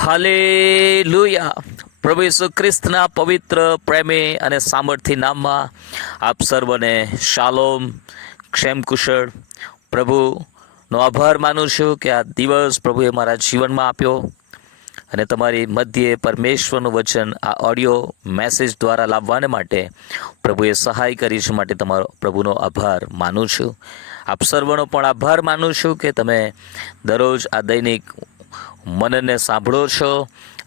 Hallelujah. પ્રભુ ઈસુ ખ્રિસ્તના પવિત્ર પ્રેમી અને સામર્થ્ય નામમાં આપ સર્વને શાલોમ ક્ષેમ કુશળ પ્રભુનો આભાર માનું છું કે આ દિવસ પ્રભુએ મારા જીવનમાં આપ્યો અને તમારી મધ્યે પરમેશ્વરનું વચન આ ઓડિયો મેસેજ દ્વારા લાવવાને માટે પ્રભુએ સહાય કરી છે માટે તમારો પ્રભુનો આભાર માનું છું. આપ સર્વનો પણ આભાર માનું છું કે તમે દરરોજ આ દૈનિક મનને સાંભળો છો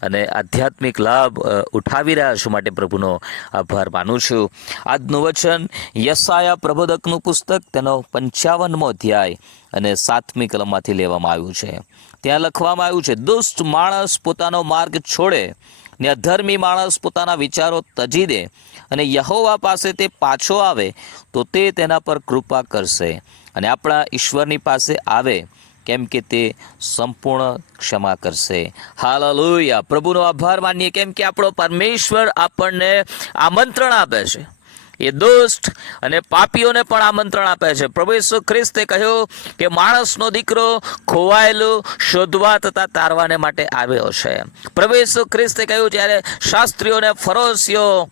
અને આધ્યાત્મિક લાભ ઉઠાવી રહ્યા છો માટે પ્રભુનો આભાર માનું છું. આજનું વચન યસાયા પ્રબોધકનું પુસ્તક, તેનો પંચાવનમો અધ્યાય અને સાતમી કલમમાંથી લેવામાં આવ્યું છે. ત્યાં લખવામાં આવ્યું છે, દુષ્ટ માણસ પોતાનો માર્ગ છોડે ને અધર્મી માણસ પોતાના વિચારો તજી દે અને યહોવા પાસે તે પાછો આવે, તો તે તેના પર કૃપા કરશે અને આપણા ઈશ્વરની પાસે આવે કેમ કે તે સંપૂર્ણ ક્ષમા કરશે. હાલેલુયા. પ્રભુનો આભાર માનીએ કેમ કે આપણો પરમેશ્વર આપણને આમંત્રણ આપે છે. એ દુષ્ટ અને પાપીઓને પણ આમંત્રણ આપે છે. પ્રભુ ઈસુ ખ્રિસ્તે કહ્યું કે માણસનો દીકરો ખોવાયેલું, શોધવા તથા તારવાને માટે આવ્યો છે. પ્રભુ ઈસુ ખ્રિસ્તે કહ્યું, જ્યારે શાસ્ત્રીઓને ફરોશીઓ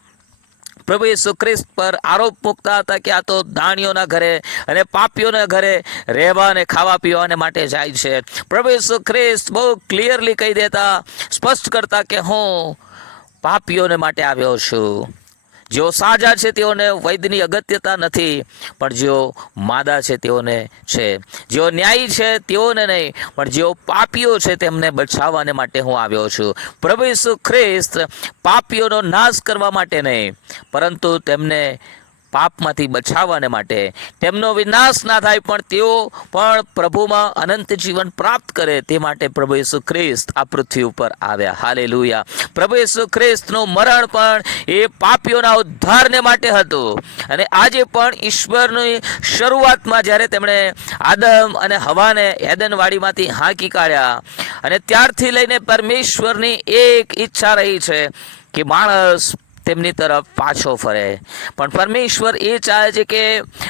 પ્રભુ ઈસુ ખ્રિસ્ત પર આરોપ મૂકતા હતા કે આ તો દાણીઓના ઘરે અને પાપીઓના ઘરે રહેવા અને ખાવા પીવાને માટે જાય છે. પ્રભુ ઈસુ ખ્રિસ્ત બહુ ક્લિયરલી કહી દેતા, સ્પષ્ટ કરતા કે હું પાપીઓને માટે આવ્યો છું. જેઓ સાજા છે તેઓને વૈદ્યની અગત્યતા નથી, પણ જેઓ માદા છે તેઓને છે. જેઓ ન્યાયી છે તેઓને નહીં, પણ જેઓ પાપીઓ છે તેમને બચાવવાને માટે હું આવ્યો છું. પ્રભુ ઈસુ ખ્રિસ્ત પાપીઓનો નાશ કરવા માટે નહીં, પરંતુ તેમને પાપમાંથી બચાવવાને માટે તેમનો વિનાશ ના થાય, પણ તેઓ પણ પ્રભુમાં અનંત જીવન પ્રાપ્ત કરે તે માટે પ્રભુ ઈસુ ખ્રિસ્ત આ પૃથ્વી ઉપર આવ્યા. હાલેલુયા. પ્રભુ ઈસુ ખ્રિસ્તનું મરણ પણ એ પાપીઓના ઉદ્ધારને માટે હતું. અને આજે પણ ઈશ્વરની શરૂઆતમાં જ્યારે તેમણે આદમ અને હવાને એદનવાડીમાંથી હાંકી કાઢ્યા અને ત્યારથી લઈને પરમેશ્વરની એક ઈચ્છા રહી છે કે માણસ તેમની તરફ પાછો ફરે. પણ પરમેશ્વર એ ચાહે છે કે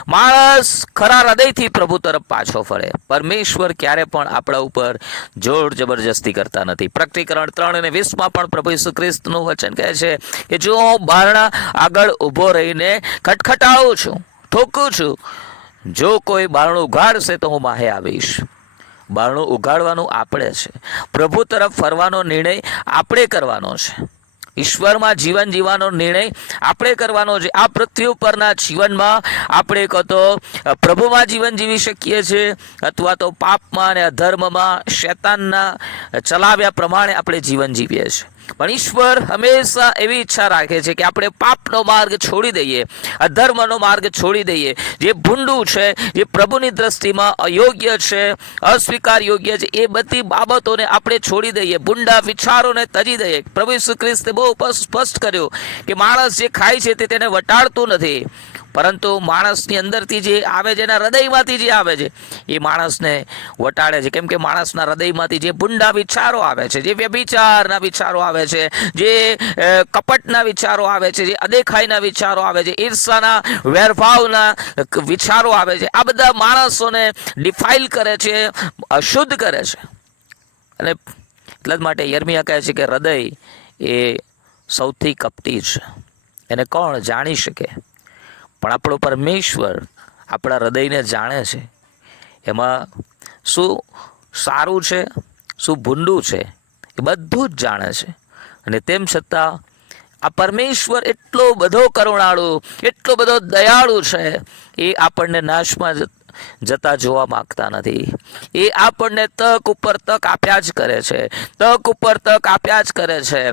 માણસ ખરા હૃદયથી પ્રભુ તરફ પાછો ફરે. પરમેશ્વર ક્યારે પણ આપણા ઉપર જોર જબરજસ્તી કરતા નથી. પ્રકટીકરણ ત્રણ અને વીસમાં પણ પ્રભુ ઈસુ ખ્રિસ્તનું વચન કહે છે કે જો હું બારણા આગળ ઊભો રહીને ખટખટાવું છું ઠોકું છું, જો કોઈ બારણું ઉઘાડશે તો હું માહે આવીશ. બારણું ઉગાડવાનું આપણે છે. પ્રભુ તરફ ફરવાનો નિર્ણય આપણે કરવાનો છે. ઈશ્વરમાં જીવન જીવવાનો નિર્ણય આપણે કરવાનો છે. આ પૃથ્વી ઉપરના જીવનમાં આપણે કહો પ્રભુમાં જીવન જીવી શકીએ છીએ અથવા તો પાપમાં અને અધર્મમાં શેતાનના ચલાવ્યા પ્રમાણે આપણે જીવન જીવીએ છીએ. પણ ઈશ્વર હંમેશા એવી ઈચ્છા રાખે છે કે આપણે પાપનો માર્ગ છોડી દઈએ, અધર્મનો માર્ગ છોડી દઈએ. જે ભૂંડું છે, જે પ્રભુની દ્રષ્ટિમાં અયોગ્ય છે, અસ્વીકાર યોગ્ય છે, એ બધી બાબતોને આપણે છોડી દઈએ. ભૂંડા વિચારોને તજી દઈએ. પ્રભુ ઈસુ ખ્રિસ્તે બહુ સ્પષ્ટ કર્યું કે માણસ જે ખાય છે તે તેને વટાડતું નથી. પરંતુ માણસની અંદરથી જે આવે છે, એના હૃદયમાંથી જે આવે છે, એ માણસને વટાડે છે. કેમ કે માણસના હૃદયમાંથી જે ભૂંડા વિચારો આવે છે, જે વ્યભિચારના વિચારો આવે છે, જે કપટના વિચારો આવે છે, જે અદેખાઈના વિચારો આવે છે, ઈર્ષાના, વેરભાવના વિચારો આવે છે, આ બધા માણસોને ડિફાઇલ કરે છે, અશુદ્ધ કરે છે. અને એટલા જ માટે યર્મિયા કહે છે કે હૃદય એ સૌથી કપટી છે. એને કોણ જાણી શકે? પણ આપણો પરમેશ્વર આપણા હૃદયને જાણે છે. એમાં શું સારું છે, શું ભૂંડું છે, એ બધું જ જાણે છે. અને તેમ છતાં આ પરમેશ્વર એટલો બધો કરુણાળુ, એટલો બધો દયાળુ છે, એ આપણને નાશમાં જતા જોવા માંગતા નથી. એ આપણને તક ઉપર તક આપ્યા જ કરે છે, તક ઉપર તક આપ્યા જ કરે છે.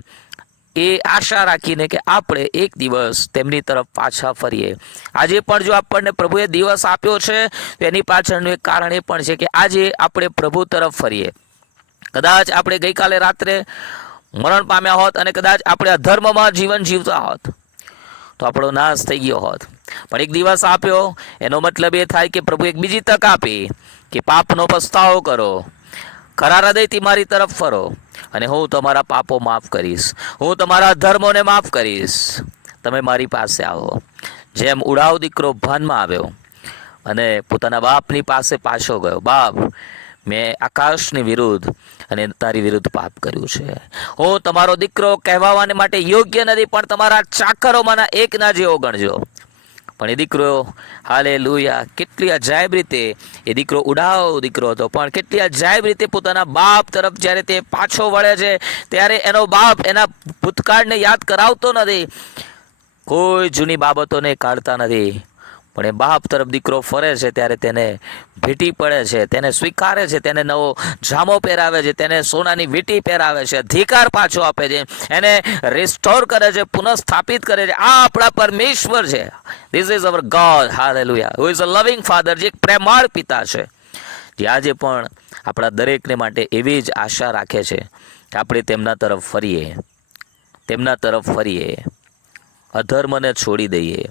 એ આશા રાખીને કે આપણે એક દિવસ તેમની તરફ પાછા ફરીએ. આજે પણ જો આપણને પ્રભુએ દિવસ આપ્યો છે, તો એની પાછળનું એક કારણ એ પણ છે કે આજે આપણે પ્રભુ તરફ ફરીએ. કદાચ આપણે ગઈકાલે રાત્રે મરણ પામ્યા હોત અને કદાચ આપણે અધર્મમાં જીવન જીવતા હોત, તો આપણો નાશ થઈ ગયો હોત. પણ એક દિવસ આપ્યો, એનો મતલબ એ થાય કે પ્રભુ એક બીજી તક આપી કે પાપનો પસ્તાવો કરો. ખરા હૃદયથી મારી તરફ ફરો અને હું તમારા પાપો માફ કરીશ. હું તમારા ધર્મોને માફ કરીશ. તમે મારી પાસે આવો. જેમ ઉડાવ દીકરો ભાનમાં આવ્યો અને પોતાના બાપની પાસે પાછો ગયો. બાપ, મેં આકાશની વિરુદ્ધ અને તારી વિરુદ્ધ પાપ કર્યું છે. હું તમારો દીકરો કહેવાવાને માટે યોગ્ય નથી, પણ તમારા ચાકરોમાંના એકના જેવો ગણજો. પણ એ દીકરો હાલે લુયા કેટલી અજાયબ રીતે એ દીકરો ઉડાવ દીકરો હતો. પણ કેટલી અજાયબ રીતે પોતાના બાપ તરફ જ્યારે તે પાછો વળે છે, ત્યારે એનો બાપ એના ભૂતકાળને યાદ કરાવતો નથી. કોઈ જૂની બાબતોને કાઢતા નથી. પણ એ બાપ તરફ દીકરો ફરે છે ત્યારે તેને ભેટી પડે છે, તેને સ્વીકારે છે, તેને નવો જામો પહેરાવે છે, તેને સોનાની વીંટી પહેરાવે છે, અધિકાર પાછો આપે છે, એને રિસ્ટોર કરે છે, પુનઃસ્થાપિત કરે છે. આ આપણા પરમેશ્વર છે. This is our God hallelujah who is a loving father જે એક પ્રેમાળ પિતા છે. જે આજે પણ આપણા દરેકને માટે એવી જ આશા રાખે છે કે આપણે તેમના તરફ ફરીએ, તેમના તરફ ફરીએ, અધર્મને છોડી દઈએ.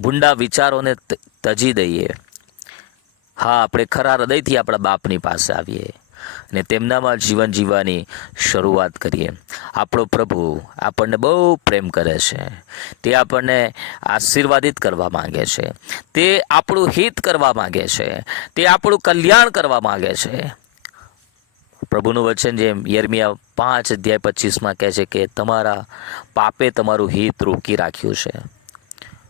ભૂંડા વિચારોને તજી દઈએ. હા, આપણે ખરા હૃદયથી આપણા બાપની પાસે આવીએ અને તેમનામાં જીવન જીવવાની શરૂઆત કરીએ. આપણો પ્રભુ આપણને બહુ પ્રેમ કરે છે. તે આપણને આશીર્વાદિત કરવા માગે છે. તે આપણું હિત કરવા માગે છે. તે આપણું કલ્યાણ કરવા માગે છે. પ્રભુનું વચન જેમ યર્મિયા પાંચ અધ્યાય પચીસમાં કહે છે કે તમારા પાપે તમારું હિત રોકી રાખ્યું છે.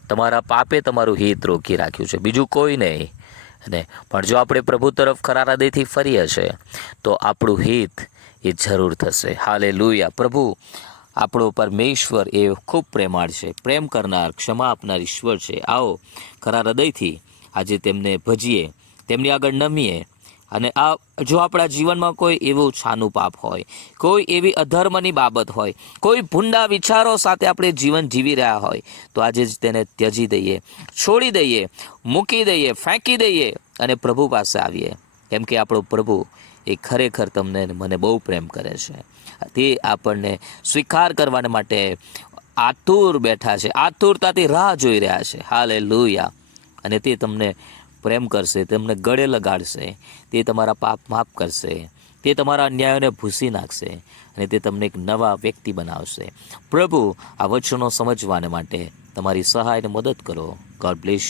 તમારા પાપે તમારું હિત રોકી રાખ્યું છે. બીજું કોઈ નહીં. અને પણ જો આપણે પ્રભુ તરફ ખરા હૃદયથી ફરીએ છે, તો આપણું હિત એ જરૂર થશે. હાલે લુયા પ્રભુ, આપણો પરમેશ્વર એ ખૂબ પ્રેમાળ છે. પ્રેમ કરનાર, ક્ષમા આપનાર ઈશ્વર છે. આવો ખરા હૃદયથી આજે તેમને ભજીએ, તેમની આગળ નમીએ અને આ જો આપણા જીવનમાં કોઈ એવું છાનું પાપ હોય, કોઈ એવી અધર્મની બાબત હોય, કોઈ ભૂંડા વિચારો સાથે આપણે જીવન જીવી રહ્યા હોય, તો આજે જ તેને ત્યજી દઈએ, છોડી દઈએ, મૂકી દઈએ, ફેંકી દઈએ અને પ્રભુ પાસે આવીએ. કેમ કે આપણો પ્રભુ એ ખરેખર તમને મને બહુ પ્રેમ કરે છે. તે આપણને સ્વીકાર કરવાને માટે આતુર બેઠા છે, આતુરતાથી રાહ જોઈ રહ્યા છે. હાલે લુયા અને તે તમને પ્રેમ કરશે, તેમને ગળે લગાડશે, તે તમારા પાપ માફ કરશે, તે તમારા અન્યાયોને ભૂસી નાખશે અને તે તમને એક નવા વ્યક્તિ બનાવશે. પ્રભુ, આ વચનો સમજવાને માટે તમારી સહાય અને મદદ કરો. God bless